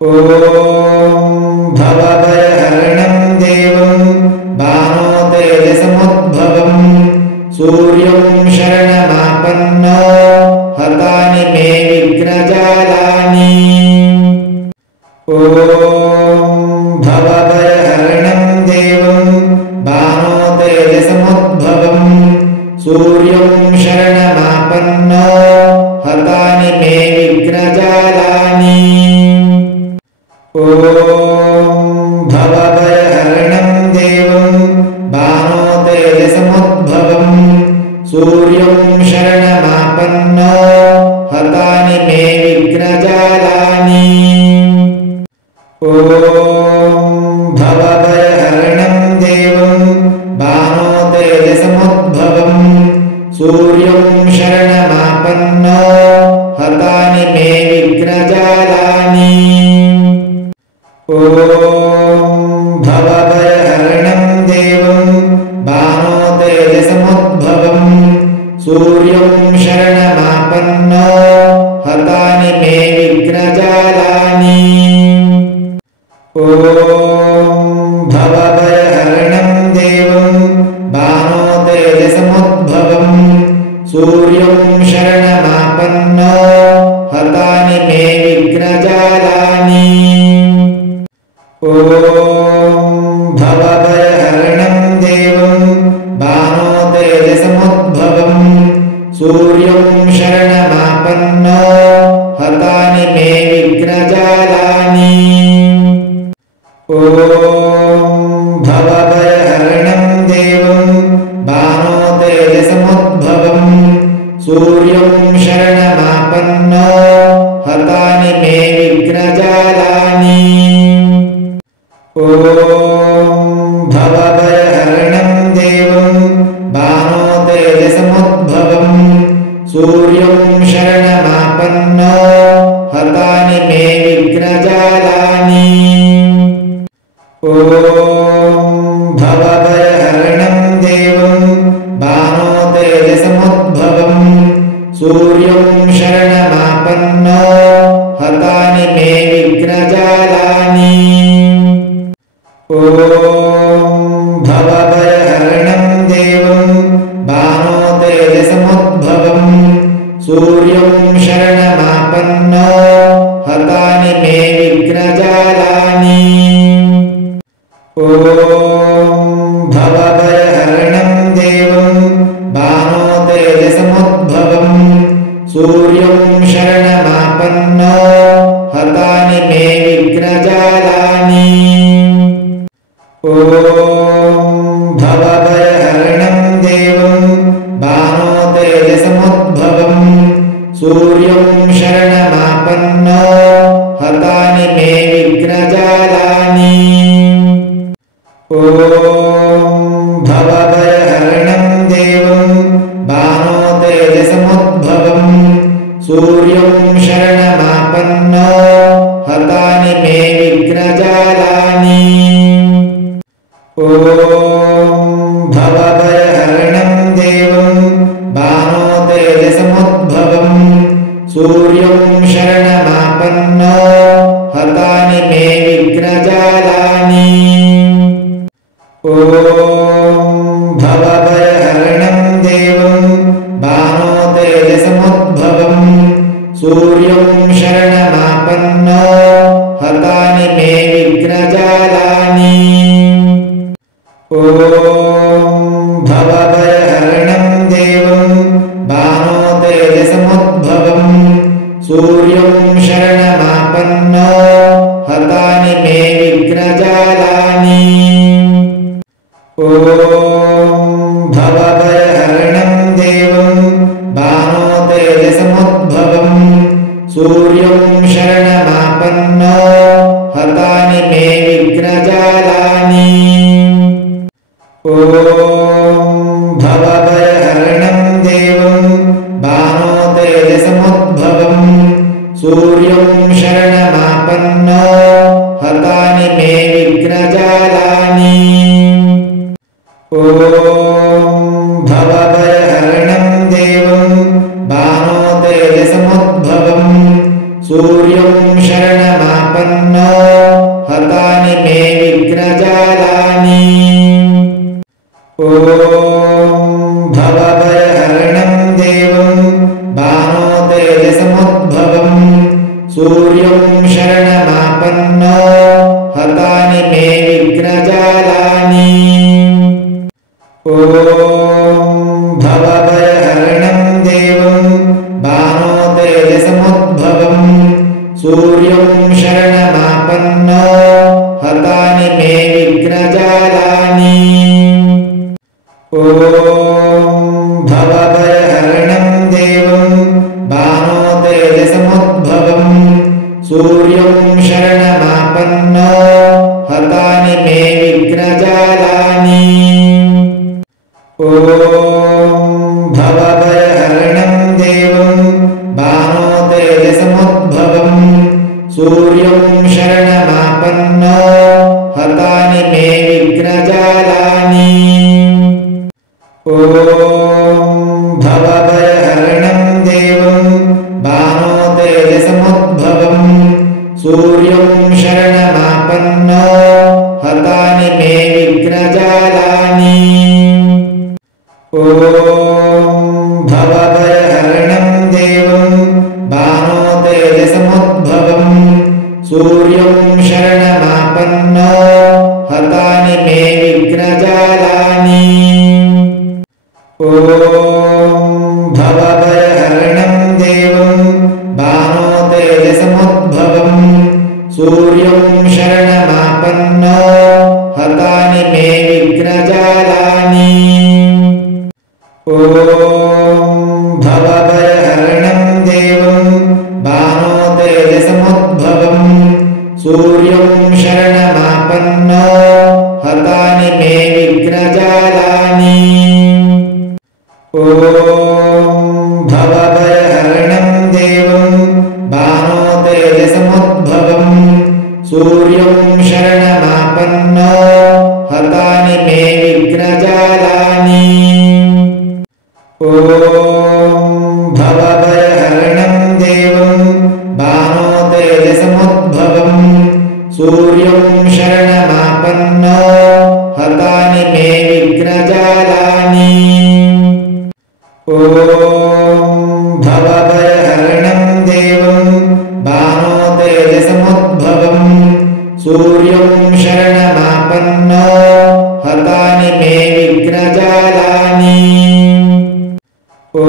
ॐ भवभयहरणं देवं भानोतेजसमुद्भवं सूर्यं शरणमापन्नो हतानि मे विघ्नजालानि। ॐ भवभयहरणं देवं भानोतेजसमुद्भवं सूर्यं शरणमापन्नो हतानि मे विघ्नजालानि। ॐ भवभयहरणं देवं भानोतेजसमुद्भवं सूर्यं शरणमापन्नो हतानि मे विघ्नजालानि। ॐ भवभयहरणं देवं भानोतेजसमुद्भवं सूर्यं शरणमापन्नो हतानि मे विघ्नजालानि। ॐ भवभयहरणं देवं भानोतेजसमुद्भवं सूर्यं शरणमापन्नो हतानि मे विघ्नजालानि। ॐ भवभयहरणं देवं भानोतेजसमुद्भवं सूर्यं शरणमापन्नो हतानि मे विघ्नजालानि। ॐ भवभयहरणं देवं भानोतेजसमुद्भवं सूर्यं शरणमापन्नो हतानि मे विघ्नजालानि। ॐ भवभयहरणं देवं भानोतेजसमुद्भवं सूर्यं शरणमापन्नो हतानि मे विघ्नजालानि। ॐ भवभयहरणं देवं भानोतेजसमुद्भवं सूर्यं शरणमापन्नो हतानि मे विघ्नजालानि। ॐ भवभयहरणं देवं भानोतेजसमुद्भवं सूर्यं शरणमापन्नो हतानि मे विघ्नजालानि। ॐ भवभयहरणं देवं भानोतेजसमुद्भवं सूर्यं शरणमापन्नो हतानि मे विघ्नजालानि। ॐ भवभयहरणं देवं भानोतेजसमुद्भवं सूर्यं शरणमापन्नो हतानि मे विघ्नजालानि। ॐ भवभयहरणं देवं भानोतेजसमुद्भवं सूर्यं शरणमापन्नो हतानि मे विघ्नजालानि। ॐ भवभयहरणं देवं भानोतेजसमुद्भवं सूर्यं शरणमापन्नो हतानि मे विघ्नजालानि। ॐ भवभयहरणं देवं भानोतेजसमुद्भवं सूर्यं शरणमापन्नो हतानि मे विघ्नजालानि। ॐ भवभयहरणं देवं भानोतेजसमुद्भवं सूर्यं शरणमापन्नो हतानि मे विघ्नजालानि। ॐ भवभयहरणं देवं भानोतेजसमुद्भवं सूर्यं शरणमापन्नो हतानि मे विघ्नजालानि। ॐ भवभयहरणं देवं भानोतेजसमुद्भवं सूर्यं शरणमापन्नो हतानि मे विघ्नजालानि। ॐ भवभयहरणं देवं भानोतेजसमुद्भवं सूर्यं शरणमापन्नो हतानि मे विघ्नजालानि। ॐ भवभयहरणं देवं भानोतेजसमुद्भवं सूर्यं शरणमापन्नो शरणमापन्नो हतानि मे विघ्नजालानि। ॐ भवभयहरणं देवं भानो तेजसमुद्भवं सूर्यं शरणमापन्नो हतानि मे विघ्नजालानि। ॐ भवभयहरणं देवं भानो तेजसमुद्भवं सूर्यं शरणमापन्नो हतानि मे विघ्नजालानि। ॐ भवभयहरणं देवं भानो तेजसमुद्भवं सूर्यं शरणमापन्नो हतानि मे विघ्नजालानि। ॐ भवभयहरणं देवं भानो तेजसमुद्भवं सूर्यं शरणमापन्नो हतानि मे विघ्नजालानि। ॐ भवभयहरणं देवं भानो तेजसमुद्भवं सूर्यं शरणमापन्नो हतानि मे विघ्नजालानि। ॐ भवभयहरणं देवं भानो तेजसमुद्भवं सूर्यं शरणमापन्नो हतानि मे विघ्नजालानि। ॐ भवभयहरणं देवं भानो तेजसमुद्भवं सूर्यं शरणमापन्नो हतानि मे विघ्नजालानि। ॐ भवभयहरणं देवं भानो तेजसमुद्भवं सूर्यं शरणमापन्नो हतानि मे विघ्नजालानि। ॐ भवभयहरणं देवं भानो तेजसमुद्भवं सूर्यं शरणमापन्नो हतानि मे विघ्नजालानि। ॐ भवभयहरणं देवं भानो तेजसमुद्भवं सूर्यं शरणमापन्नो हतानि मे विघ्नजालानि। ॐ भवभयहरणं देवं भानो तेजसमुद्भवं सूर्यं शरणमापन्नो हतानि मे विघ्नजालानि। ॐ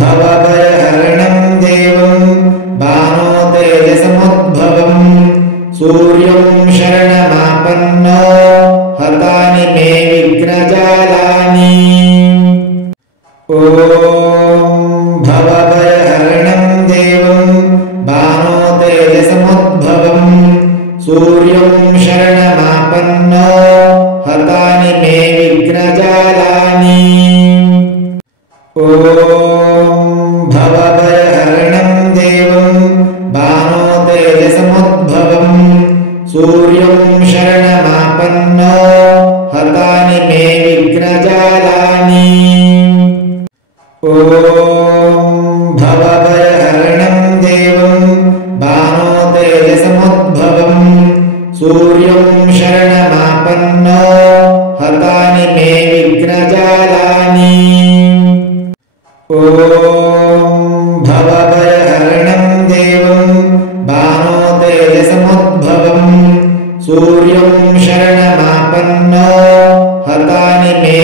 भवभयहरणं देवं भानो तेजसमुद्भवं सूर्यं शरणमापन्नो हतानि मे विघ्नजालानि। ॐ भवभयहरणं देवं भानो तेजसमुद्भवं सूर्यं शरणमापन्नो हतानि मे विघ्नजालानि। ॐ भवभयहरणं देवं भानो तेजसमुद्भवं सूर्यं शरणमापन्नो हतानि मे विघ्नजालानि। ॐ भवभयहरणं देवं भानो तेजसमुद्भवं सूर्यं शरणमापन्नो हतानि मे विघ्नजालानि। ॐ भवभयहरणं देवं भानो तेजसमुद्भवं सूर्यं शरणमापन्नो हतानि मे